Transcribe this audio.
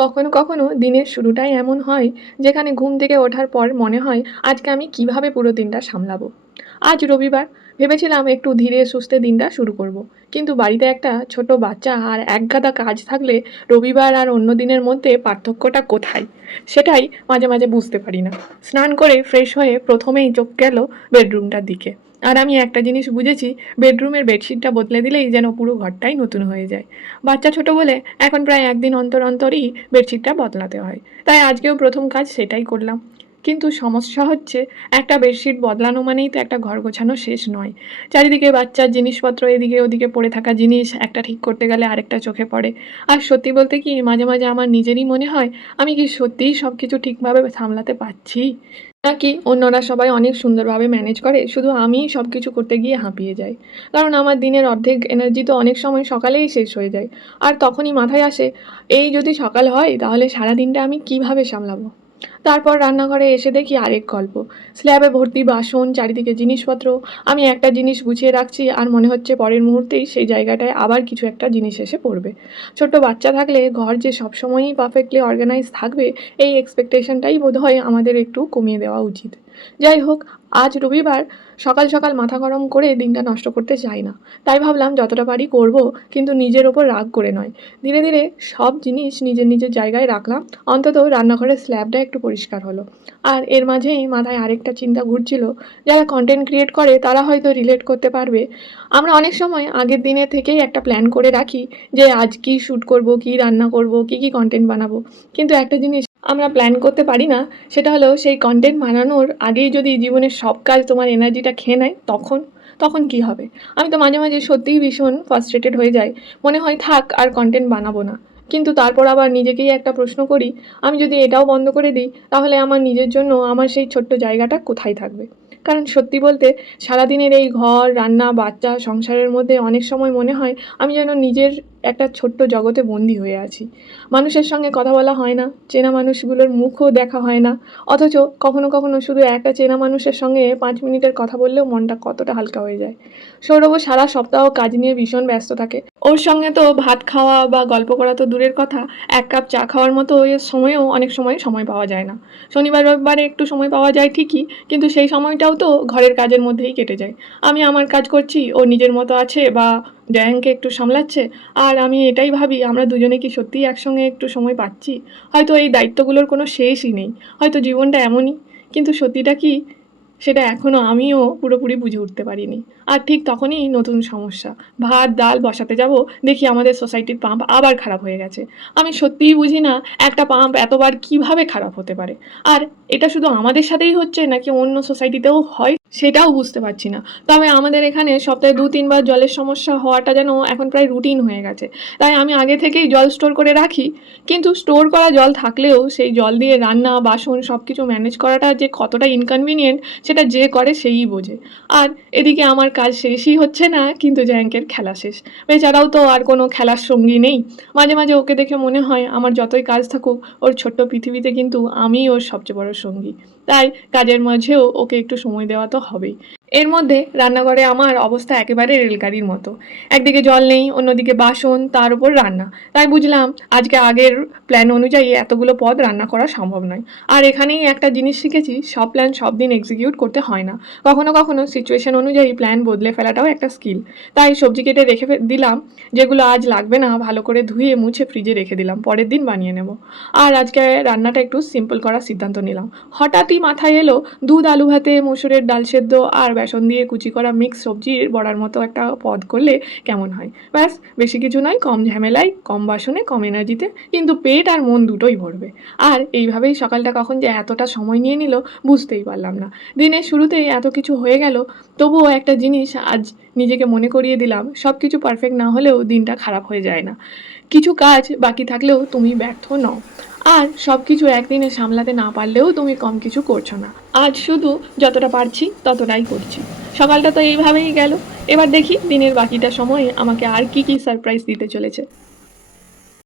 কখনো কখনো দিনের শুরুটাই এমন হয় যেখানে ঘুম থেকে ওঠার পর মনে হয় আজকে আমি কিভাবে পুরো দিনটা সামলাবো। আজ রবিবার, ভেবেছিলাম একটু ধীরে সুস্থে দিনটা শুরু করব। কিন্তু বাড়িতে একটা ছোট বাচ্চা আর একগাদা কাজ থাকলে রবিবার আর অন্য দিনের মধ্যে পার্থক্যটা কোথায়, সেটাই মাঝে মাঝে বুঝতে পারি না। স্নান করে ফ্রেশ হয়ে প্রথমেই চোখ গেল বেডরুমটার দিকে। আর আমি একটা জিনিস বুঝেছি, বেডরুমের বেডশিটটা বদলে দিলেই যেন পুরো ঘরটাই নতুন হয়ে যায়। বাচ্চা ছোট বলে এখন প্রায় একদিন অন্তর অন্তরই বেডশিটটা বদলাতে হয়। তাই আজকেও প্রথম কাজ সেটাই করলাম। কিন্তু সমস্যা হচ্ছে, একটা বেডশিট বদলানো মানেই তো একটা ঘর গোছানো শেষ নয়। চারিদিকে বাচ্চার জিনিসপত্র, এদিকে ওদিকে পড়ে থাকা জিনিস একটা ঠিক করতে গেলে আরেকটা চোখে পড়ে। আর সত্যি বলতে কি, মাঝে মাঝে আমার নিজেরই মনে হয় আমি কি সত্যিই সব কিছু ঠিকভাবে সামলাতে পারছি, নাকি অন্যরা সবাই অনেক সুন্দরভাবে ম্যানেজ করে, শুধু আমিই সব কিছু করতে গিয়ে হাঁপিয়ে যাই। কারণ আমার দিনের অর্ধেক এনার্জি তো অনেক সময় সকালেই শেষ হয়ে যায়। আর তখনই মাথায় আসে, এই যদি সকাল হয় তাহলে সারা দিনটা আমি কিভাবে সামলাবো। তারপর রান্নাঘরে এসে দেখি আরেক গল্প। স্ল্যাবে ভর্তি বাসন, চারিদিকে জিনিসপত্র। আমি একটা জিনিস গুছিয়ে রাখছি আর মনে হচ্ছে পরের মুহূর্তেই সেই জায়গাটায় আবার কিছু একটা জিনিস এসে পড়বে। ছোট্ট বাচ্চা থাকলে ঘর যে সবসময়ই পারফেক্টলি অর্গানাইজ থাকবে, এই এক্সপেকটেশনটাই বোধহয় আমাদের একটু কমিয়ে দেওয়া উচিত। যাই হোক, আজ রবিবার, সকাল সকাল মাথা গরম করে দিনটা নষ্ট করতে চাই না। তাই ভাবলাম যতটা পারি করব, কিন্তু নিজের ওপর রাগ করে নয়। ধীরে ধীরে সব জিনিস নিজের নিজের জায়গায় রাখলাম। অন্তত রান্নাঘরের স্ল্যাবটা একটু পরিষ্কার হলো। আর এর মাঝেই মাথায় আরেকটা চিন্তা ঘুরছিল, যারা কন্টেন্ট ক্রিয়েট করে তারা হয়তো রিলেট করতে পারবে। আমরা অনেক সময় আগের দিনে থেকেই একটা প্ল্যান করে রাখি যে আজ কী শ্যুট করব, কী রান্না করব, কী কী কন্টেন্ট বানাবো। কিন্তু একটা জিনিস আমরা প্ল্যান করতে পারি না, সেটা হলো সেই কন্টেন্ট বানানোর আগেই যদি জীবনের সব কাজ তোমার এনার্জিটা খেয়ে নেয়, তখন তখন কী হবে। আমি তো মাঝে মাঝে সত্যিই ভীষণ ফ্রাস্ট্রেটেড হয়ে যাই। মনে হয় থাক, আর কন্টেন্ট বানাবো না। কিন্তু তারপর আবার নিজেকেই একটা প্রশ্ন করি, আমি যদি এটাও বন্ধ করে দিই তাহলে আমার নিজের জন্য আমার সেই ছোট্ট জায়গাটা কোথায় থাকবে। কারণ সত্যি বলতে, সারাদিনের এই ঘর, রান্না, বাচ্চা, সংসারের মধ্যে অনেক সময় মনে হয় আমি যেন নিজের একটা ছোট্ট জগতে বন্দি হয়ে আছি। মানুষের সঙ্গে কথা বলা হয় না, চেনা মানুষগুলোর মুখও দেখা হয় না। অথচ কখনো কখনো শুধু একটা চেনা মানুষের সঙ্গে 5 মিনিটের কথা বললেও মনটা কতটা হালকা হয়ে যায়। সৌরভও সারা সপ্তাহ কাজ নিয়ে ভীষণ ব্যস্ত থাকে। ওর সঙ্গে তো ভাত খাওয়া বা গল্প করা তো দূরের কথা, এক কাপ চা খাওয়ার মতো এর সময়ও অনেক সময় পাওয়া যায় না। শনিবার রবিবারে একটু সময় পাওয়া যায় ঠিকই, কিন্তু সেই সময়টাও তো ঘরের কাজের মধ্যেই কেটে যায়। আমি আমার কাজ করছি, ও নিজের মতো আছে বা জয়াংকে একটু সামলাচ্ছে। আর আমি এটাই ভাবি, আমরা দুজনে কি সত্যিই একসঙ্গে একটু সময় পাচ্ছি? হয়তো এই দায়িত্বগুলোর কোনো শেষই নেই, হয়তো জীবনটা এমনই। কিন্তু সত্যিটা কি, সেটা এখনও আমিও পুরোপুরি বুঝে উঠতে পারিনি। আর ঠিক তখনই নতুন সমস্যা। ভাত ডাল বসাতে যাব, দেখি আমাদের সোসাইটির পাম্প আবার খারাপ হয়ে গেছে। আমি সত্যিই বুঝি না, একটা পাম্প এতবার কিভাবে খারাপ হতে পারে। আর এটা শুধু আমাদের সাথেই হচ্ছে নাকি অন্য সোসাইটিতেও হয়, সেটাও বুঝতে পারছি না। তবে আমাদের এখানে সপ্তাহে 2-3 বার জলের সমস্যা হওয়াটা যেন এখন প্রায় রুটিন হয়ে গেছে। তাই আমি আগে থেকেই জল স্টোর করে রাখি। কিন্তু স্টোর করা জল থাকলেও সেই জল দিয়ে রান্না, বাসন সব কিছু ম্যানেজ করাটা যে কতটা ইনকনভিনিয়েন্ট, সেটা যে করে সেই বোঝে। আর এদিকে আমার কাজ শেষই হচ্ছে না, কিন্তু জ্যাঙ্কের খেলা শেষ। বেচারাও তো আর কোনো খেলার সঙ্গী নেই। মাঝে মাঝে ওকে দেখে মনে হয় আমার যতই কাজ থাকুক, ওর ছোট্ট পৃথিবীতে কিন্তু আমিই ওর সবচেয়ে বড় সঙ্গী। তাই কাজের মাঝেও ওকে একটু সময় দেওয়া তো হবেই। এর মধ্যে রান্নাঘরে আমার অবস্থা একেবারে রেলগাড়ির মতো। একদিকে জল নেই, অন্যদিকে বাসন, তার উপর রান্না। তাই বুঝলাম আজকে আগের প্ল্যান অনুযায়ী এতগুলো পদ রান্না করা সম্ভব নয়। আর এখানেই একটা জিনিস শিখেছি, সব প্ল্যান সব দিন এক্সিকিউট করতে হয় না। কখনো কখনো সিচুয়েশন অনুযায়ী প্ল্যান বদলে ফেলাটাও একটা স্কিল। তাই সবজি কেটে রেখে দিলাম, যেগুলো আজ লাগবে না ভালো করে ধুয়ে মুছে ফ্রিজে রেখে দিলাম, পরের দিন বানিয়ে নেব। আর আজকে রান্নাটা একটু সিম্পল করার সিদ্ধান্ত নিলাম। হঠাৎই মাথায় এলো, দুধ আলু ভাতে মসুরের ডাল সেদ্ধ আর বেসন দিয়ে কুচি করা মিক্স সবজির বড়ার মতো একটা পদ করলে কেমন হয়। ব্যাস, বেশি কিছু নয়, কম ঝামেলায়, কম বাসনে, কম এনার্জিতে, কিন্তু পেট আর মন দুটোই ভরবে। আর এইভাবেই সকালটা কখন যে এতটা সময় নিয়ে নিল বুঝতেই পারলাম না। দিনের শুরুতেই এত কিছু হয়ে গেল। তবুও একটা জিনিস আজ নিজেকে মনে করিয়ে দিলাম, সব কিছু পারফেক্ট না হলেও দিনটা খারাপ হয়ে যায় না। কিছু কাজ বাকি থাকলেও তুমি ব্যর্থ নও। আর সব কিছু একদিনে সামলাতে না পারলেও তুমি কম কিছু করছো না। আজ শুধু যতটা পারছি ততটাই করছি। সকালটা তো এইভাবেই গেল। এবার দেখি দিনের বাকিটা সময়ে আমাকে আর কি কি সারপ্রাইজ দিতে চলেছে।